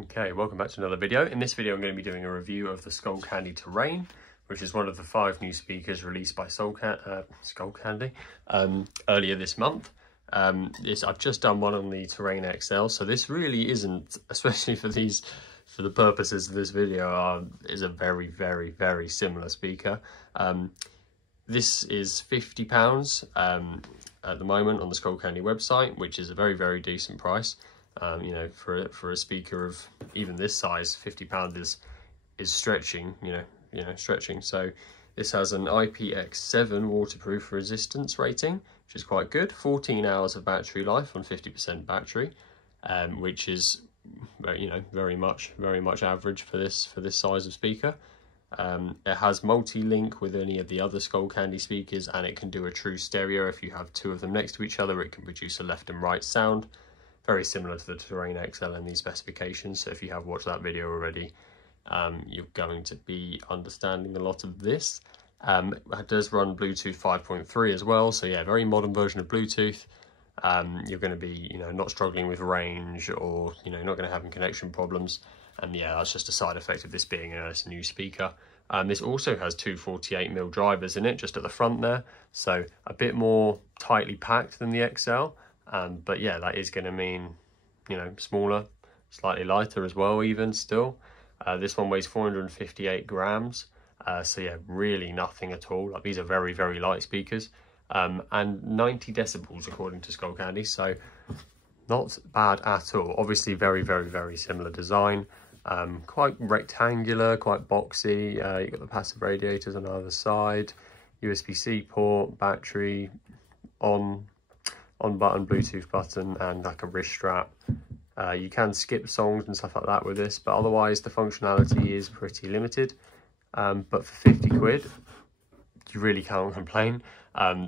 Okay, welcome back to another video. In this video I'm going to be doing a review of the Skullcandy Terrain, which is one of the 5 new speakers released by Skullcandy earlier this month. I've just done one on the Terrain XL, so this really isn't, especially for the purposes of this video, is a very, very, very similar speaker. This is £50 at the moment on the Skullcandy website, which is a very, very decent price. You know, for a speaker of even this size, £50 is stretching. Stretching. So this has an IPX7 waterproof resistance rating, which is quite good. 14 hours of battery life on 50% battery, which is very much average for this size of speaker. It has multi-link with any of the other Skullcandy speakers, and it can do a true stereo. If you have 2 of them next to each other, it can produce a left and right sound. Very similar to the Terrain XL in these specifications. So if you have watched that video already, you're going to be understanding a lot of this. It does run Bluetooth 5.3 as well. So yeah, very modern version of Bluetooth. You're going to be, not struggling with range, or, not going to have connection problems. And yeah, that's just a side effect of this being a new speaker. This also has 2 48mm drivers in it, just at the front there. So a bit more tightly packed than the XL. But yeah, that is going to mean, smaller, slightly lighter as well, even still. This one weighs 458 grams. So yeah, really nothing at all. Like, these are very, very light speakers. And 90 decibels according to Skullcandy. So not bad at all. Obviously very, very, very similar design. Quite rectangular, quite boxy. You've got the passive radiators on either side. USB-C port, battery, on button, Bluetooth button, and like a wrist strap. You can skip songs and stuff like that with this, but otherwise the functionality is pretty limited. But for 50 quid, you really can't complain. I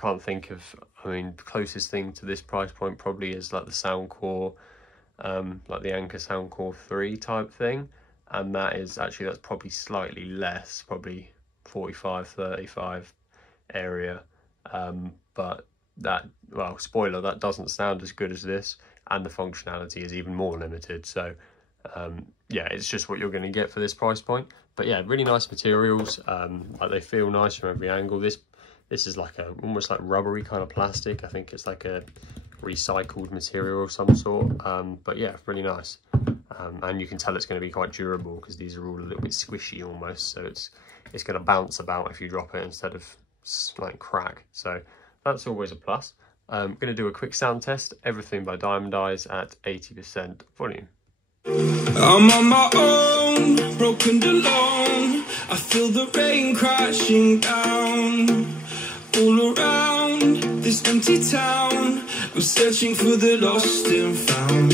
can't think of, the closest thing to this price point probably is like the Soundcore, like the Anker Soundcore 3 type thing. And that's probably slightly less, probably 45, 35 area. But that, well, spoiler, that doesn't sound as good as this, and the functionality is even more limited. So yeah, it's just what you're going to get for this price point. But yeah, really nice materials. Like, they feel nice from every angle. This is like almost like rubbery kind of plastic. I think it's like a recycled material of some sort. But yeah, really nice. And you can tell it's going to be quite durable, because these are all a little bit squishy almost, so it's going to bounce about if you drop it instead of like crack. So that's always a plus. I'm going to do a quick sound test. Everything by Diamond Eyes at 80% volume. I'm on my own, broken alone. I feel the rain crashing down all around this empty town. I'm searching for the lost and found,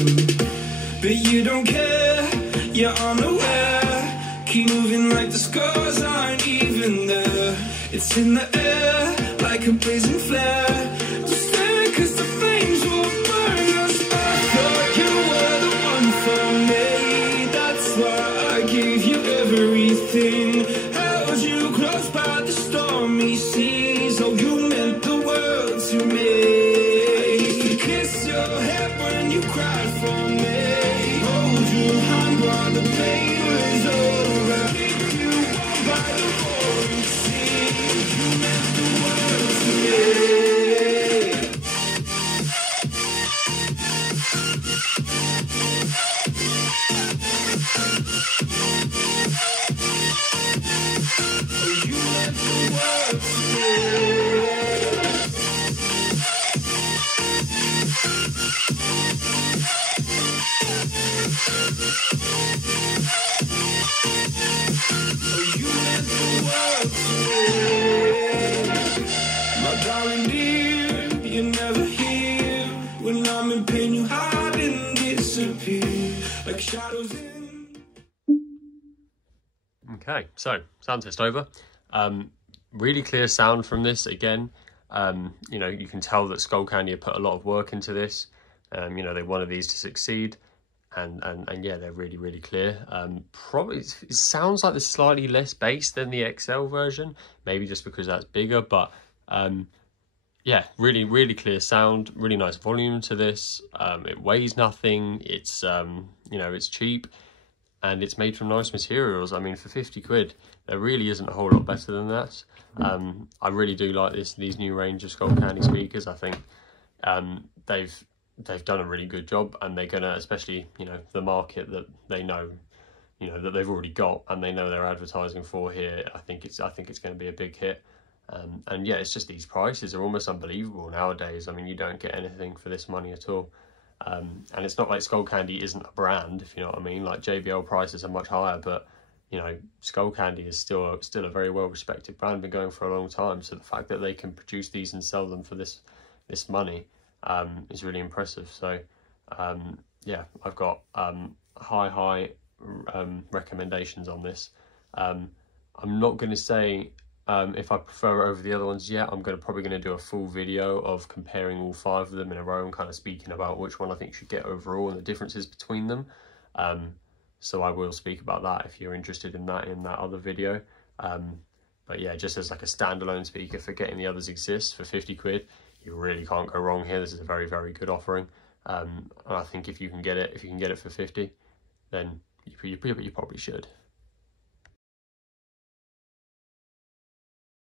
but you don't care, you're unaware. Keep moving like the scars aren't even there. It's in the air like a blazing flare. Just stare, 'cause the flames will burn us. I thought you were the one for me. That's why I gave you everything. Held you close by the stormy seas. Oh, you meant the world to me. I used to kiss your head when you cried for me. Hold your hand while the pain was over. Keep you warm by the roaring sea. You meant the world to me. Oh, you meant the world to me. Oh, you meant the world to me. My darling dear, you're never here. When I'm in pain, you hide and disappear like shadows in. Okay, so sound test over. Really clear sound from this again. You can tell that Skullcandy have put a lot of work into this. They wanted these to succeed. And yeah, they're really, really clear. Probably it sounds like there's slightly less bass than the XL version, maybe just because that's bigger, but yeah, really clear sound, really nice volume to this. It weighs nothing. It's you know, it's cheap, and it's made from nice materials. I mean, for 50 quid, there really isn't a whole lot better than that. I really do like these new range of Skullcandy speakers. I think they've done a really good job, and they're gonna, especially, you know, the market that they know, you know, that they've already got and they know they're advertising for here. I think it's going to be a big hit. And yeah, it's just these prices are almost unbelievable nowadays. I mean, you don't get anything for this money at all. And it's not like Skullcandy isn't a brand, if you know what I mean. Like, JBL prices are much higher, but you know, Skullcandy is still a very well respected brand, been going for a long time. So the fact that they can produce these and sell them for this money is really impressive. So yeah, I've got high recommendations on this. I'm not going to say if I prefer it over the other ones yet. I'm probably going to do a full video of comparing all 5 of them in a row and kind of speaking about which one I think should get overall and the differences between them. So I will speak about that if you're interested in that other video. But yeah, just as like a standalone speaker, forgetting the others exist, for 50 quid, you really can't go wrong here. This is a very good offering. And I think if you can get it for 50, then you probably should.